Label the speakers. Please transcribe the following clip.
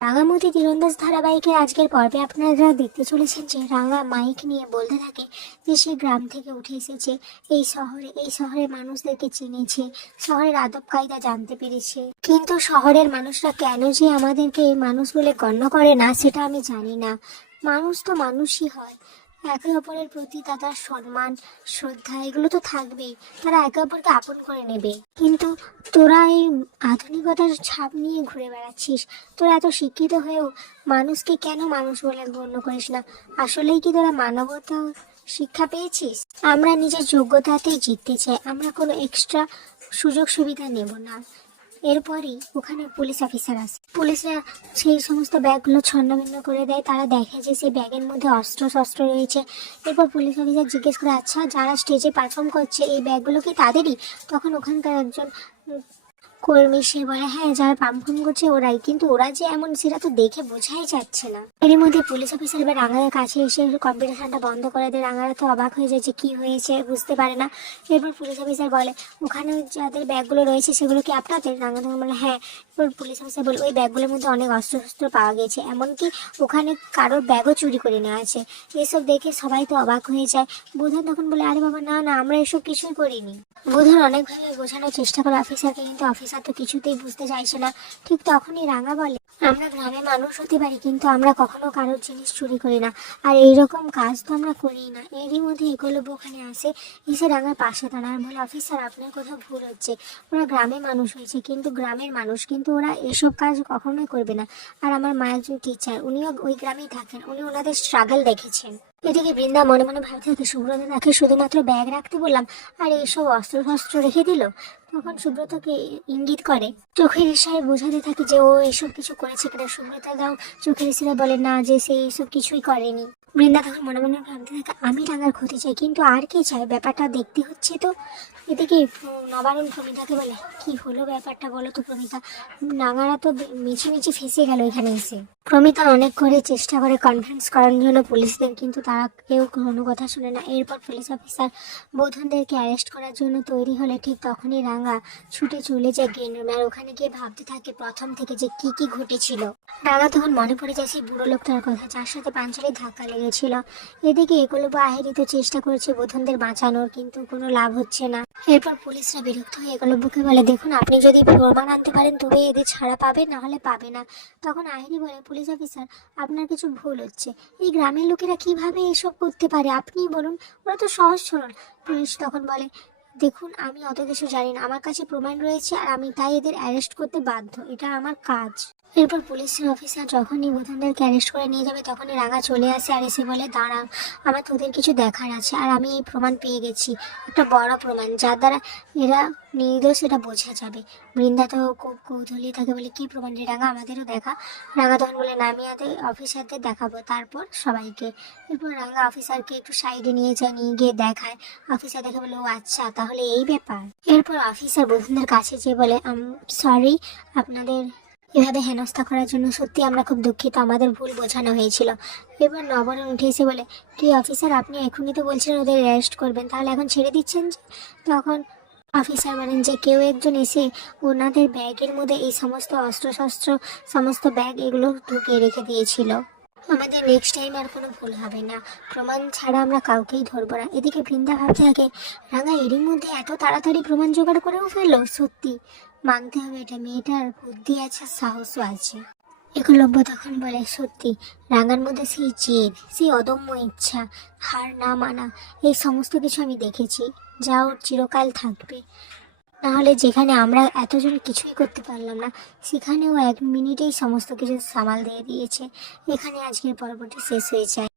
Speaker 1: রাঙামতি তীরন্দাজ ধারাবাহিকের আজকের পর্বে আপনারা দেখতে চলেছেন যে রাঙা মাইক নিয়ে বলতে থাকে যে সে গ্রাম থেকে উঠে এসেছে, এই শহরে, এই শহরের মানুষদেরকে চিনেছে, শহরের আদব কায়দা জানতে পেরেছে। কিন্তু শহরের মানুষরা কেন যে আমাদেরকে মানুষ বলে গণ্য করে না, সেটা আমি জানি না। মানুষ তো মানুষই হয়। একে অপরের প্রতি তাদের সম্মান, শ্রদ্ধা, এগুলো তো থাকবেই। তারা একে অপরকে আপন করে নেবে। কিন্তু তোরা এই আধুনিকতার ছাপ নিয়ে ঘুরে বেড়াচ্ছিস। তোরা এত শিক্ষিত হয়েও মানুষকে কেন মানুষ বলে গণ্য করিস না? আসলেই কি তোরা মানবতা শিক্ষা পেয়েছিস? আমরা নিজের যোগ্যতাতেই জিততে চাই। আমরা কোনো এক্সট্রা সুযোগ সুবিধা নেব না। এরপরই ওখানে পুলিশ অফিসার আসে। পুলিশরা সেই সমস্ত ব্যাগগুলো ছন্ন ভিন্ন করে দেয়। তারা দেখে যে সেই ব্যাগের মধ্যে অস্ত্র শস্ত্র রয়েছে। এরপর পুলিশ অফিসার জিজ্ঞেস করে আচ্ছা যারা স্টেজে পারফর্ম করছে, এই ব্যাগগুলো কি তাদেরই? তখন ওখানকার একজন কর্মী সে বলে হ্যাঁ যারা পারফর্ম করছে ওরাই। কিন্তু ওরা যে এমন, সেটা তো দেখে বোঝাই যাচ্ছে না। এর মধ্যে পুলিশ অফিসার এবার রাঙাদের কাছে এসে কম্পিটিশনটা বন্ধ করে দেয়। রাঙারা তো অবাক হয়ে যায় যে কি হয়েছে, বুঝতে পারে না। এরপর পুলিশ অফিসার বলে, ওখানে যাদের ব্যাগগুলো রয়েছে, সেগুলো কি আপনাদের? রাঙা বলে হ্যাঁ। এরপর পুলিশ অফিসার বলে, ওই ব্যাগগুলোর মধ্যে অনেক অস্ত্র শস্ত্র পাওয়া গেছে। এমনকি ওখানে কারোর ব্যাগও চুরি করে নেওয়া আছে। এসব দেখে সবাই তো অবাক হয়ে যায়। বোধন তখন বলে, আরে বাবা, না না, আমরা এসব কিছুই করিনি। বোধন অনেকভাবে বোঝানোর চেষ্টা করে অফিসারকে, কিন্তু অফিসার তো কিছুতেই বুঝতে চাইছে না। ঠিক তখনই রাঙা বলে, আমরা গ্রামে মানুষ হতে পারি, কিন্তু আমরা কখনো কারোর জিনিস চুরি করি না। আর এইরকম কাজ তো আমরা করি না। এরই মধ্যে এগুলো ওখানে আসে, এসে রাঙার পাশে দাঁড়ায় আর বলে, অফিসার, আপনার কোথাও ভুল হচ্ছে। ওরা গ্রামে মানুষ হয়েছে, কিন্তু গ্রামের মানুষ, কিন্তু ওরা এসব কাজ কখনোই করবে না। আর আমার মা একজন টিচার উনিও ওই গ্রামেই থাকেন, উনি ওনাদের স্ট্রাগল দেখেছেন। এদিকে বৃন্দা মনে মনে ভাবতে থাকে, সুব্রত তাকে শুধুমাত্র ব্যাগ রাখতে বললাম, আর এইসব অস্ত্র শস্ত্র রেখে দিল? তখন সুব্রতকে ইঙ্গিত করে, চোখের ইশারায় বোঝাতে থাকে যে ও এসব কিছু করেছে কিনা। সুব্রত দাও চোখের ইশারায় বলে, না, যে সে এইসব কিছুই করেনি। বৃন্দা তখন মনে মনে ভাবতে থাকে, আমি রাঙার ক্ষতি চাই, কিন্তু আর কে চাই ব্যাপারটা দেখতে হচ্ছে তো। এদিকে নবারুণ প্রমিতাকে বলে, কি হলো ব্যাপারটা বলো তো প্রমিতা? নাগারা তো মিছি মিছি ফেসে গেল এখানে এসে। প্রমিতা অনেক করে চেষ্টা করে কনফারেন্স করানোর জন্য পুলিশদের কিন্তু তারা কেউ কোনো কথা শুনে না। এরপর পুলিশ অফিসার বোধনদেরকে অ্যারেস্ট করার জন্য তৈরি হলে ঠিক তখনই রাঙা ছুটে চলে যায় গ্রিন রুমে আর ওখানে গিয়ে ভাবতে থাকে প্রথম থেকে যে কি কি ঘটেছিল। রাঙা তখন মনে পড়ে যায় সেই বুড়ো লোকটার কথা, যার সাথে পাঞ্চালি ধাক্কা লেগেছিল। এদিকে একলব্য আহেরি তো চেষ্টা করেছে বোধনদের বাঁচানোর, কিন্তু কোনো লাভ হচ্ছে না। এরপর পুলিশরা বিরক্ত হয়ে একলব্যকে বলে, দেখুন, আপনি যদি প্রমাণ আনতে পারেন তবে এদের ছাড়া পাবে না হলে পাবে না। তখন আহেরি বলে, পুলিশ অফিসার আপনার কিছু ভুল হচ্ছে। এই গ্রামের লোকেরা কীভাবে এসব করতে পারে? আপনি বলুন, ওরা তো সহজ সরল। পুলিশ তখন বলে, দেখুন, আমি অত কিছু জানি না। আমার কাছে প্রমাণ রয়েছে আর আমি তাই এদের অ্যারেস্ট করতে বাধ্য। এটা আমার কাজ। এরপর পুলিশের অফিসার যখনই বোধনদেরকে অ্যারেস্ট করে নিয়ে যাবে, তখনই রাঙা চলে আসে আর এসে বলে দাঁড়ান আমার তোদের কিছু দেখার আছে আর আমি এই প্রমাণ পেয়ে গেছি। একটা বড় প্রমাণ, যার দ্বারা এরা নির্দোষ এটা বোঝা যাবে। বৃন্দা তো খুব কৌতূহলী থাকে বলে, কি প্রমাণ রে রাঙা? আমাদেরও দেখা। রাঙা তখন বলে না আমি আগে অফিসারদের দেখাবো তারপর সবাইকে। এরপর রাঙা অফিসারকে একটু সাইডে নিয়ে যায়, নিয়ে গিয়ে দেখায়। অফিসার দেখে বলে, ও আচ্ছা তাহলে এই ব্যাপার। এরপর অফিসার বন্ধুদের কাছে যেয়ে বলে সরি আপনাদের এভাবে হেনস্থা করার জন্য সত্যি আমরা খুব দুঃখিত। আমাদের ভুল বোঝানো হয়েছিল। এবার নবরণ উঠে এসে বলে, কি অফিসার আপনি এখনই তো বলছেন ওদের অ্যারেস্ট করবেন। তাহলে এখন ছেড়ে দিচ্ছেন যে? তখন অফিসার বলেন যে, কেউ একজন এসে ওনাদের ব্যাগের মধ্যে এই সমস্ত অস্ত্রশস্ত্র, সমস্ত ব্যাগ এগুলো ঢুকিয়ে রেখে দিয়েছিল। আমাদের নেক্সট টাইম আর কোনো ভুল হবে না। প্রমাণ ছাড়া আমরা কাউকেই ধরবো না। এদিকে বৃন্দা ভাবতে থাকে, রাঙা এরই মধ্যে এত তাড়াতাড়ি প্রমাণ জোগাড় করেও ফেলল? সত্যি? মানতে হবে, এটা মেয়েটার বুদ্ধি আছে, সাহসও আছে। একলব্য তখন বলে, সত্যি, রাঙার মধ্যে সেই জেদ, সেই অদম্য ইচ্ছা, হার না মানা, এই সমস্ত কিছু আমি দেখেছি, যা ওর চিরকাল থাকবে। নাহলে যেখানে আমরা এতজন কিছুই করতে পারলাম না, সেখানেও এক মিনিটেই সমস্ত কিছু সামাল দিয়ে দিয়েছে। এখানে আজকের পর্বটি শেষ হয়ে যায়।